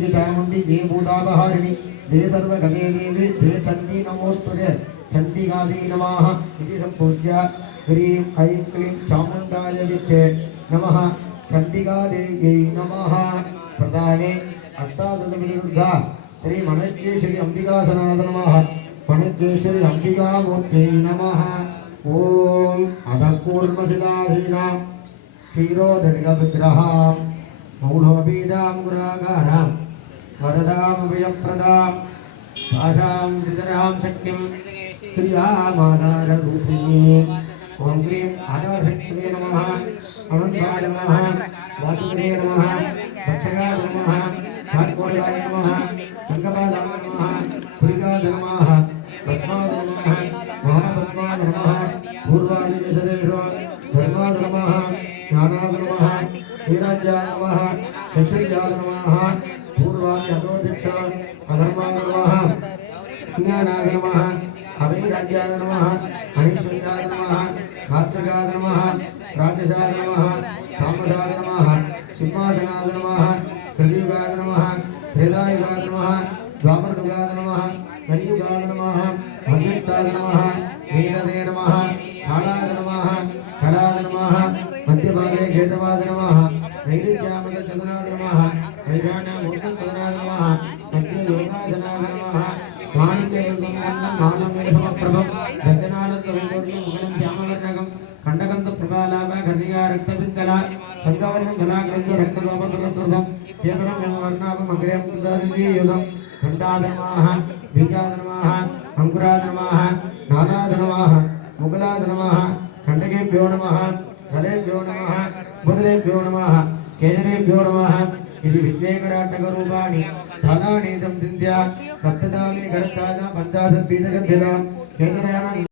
चामुंडी जय भूतापहारिणी जय सर्वगणे देवी जय चंडी नमोस्तुते चंडिकादि नमः इति संपूज्य ह्रीं ऐं क्लीं चामुण्डाय विच्चे नमः चंडिकादेव्यै नमः प्रदाने अष्टादशविरुद्धा श्री मणज्ञेश्वरी अंबिकासनाथ नमः मणज्ञेश्वरी अंबिकामूर्त्यै नमः ओम अधकूर्मशिलाहीना क्षीरोदरिगविग्रहां मौढोबीजां गुरागारां वरदामभयप्रदां भाषां विदरां शक्तिं क्रियामाधाररूपिणी ओम क्लीं आधारशक्तिवे नमः अनन्ताय नमः वासुदेवाय नमः दक्षिणाय नमः भागवताय नमः संगपादाय नमः पुरिकाय नमः पद्माय नमः महापद्माय नमः पूर्वाय विशदेशो धर्माय नमः ज्ञानाय नमः वीराज्याय नमः शश्रीजाय नमः पूर्वाय अधोदिक्ष अधर्माय नमः ज्ञानाय नमः अवीराज्याय नमः अहिंसाय नमः भातृकाय नमः राजसाय नमः कामदाय नमः सिंहासनाय नमः प्रदीपाय नमः हृदयाय नमः द्वापरयुगाय नमः कलियुगाय नमः भगवताय नमः वीरदे नमः कालाय नमः कलाय नमः मध्यभागे केतवाय नमः नैऋत्यामलचंद्राय नमः नैराण्यमूर्तिपदाय नमः मध्ययोगाजनाय नमः माणिक्यमानमेधमप्रभं दशनानन्दविजोर्यं श्यामवर्णकं खण्डकन्तप्रभालाभ घर्या रक्तपिङ्गला सङ्गवर्णं गलाग्रन्थ रक्तलोपसुरस्वर्धं केतनं वर्णाभमग्रें कृतादियुगं घण्टाधर्माः बीजाधर्माः अंकुराधर्माः नादाधर्माः मुगलाधर्माः खण्डकेभ्यो नमः गलेभ्यो नमः मुगलेभ्यो नमः केजनेभ्यो नमः इति विद्वेकराटकरूपाणि फलानि संचिन्त्य सप्तदानि करताजा पञ्चाशत् बीजगभ्यतां केतनानि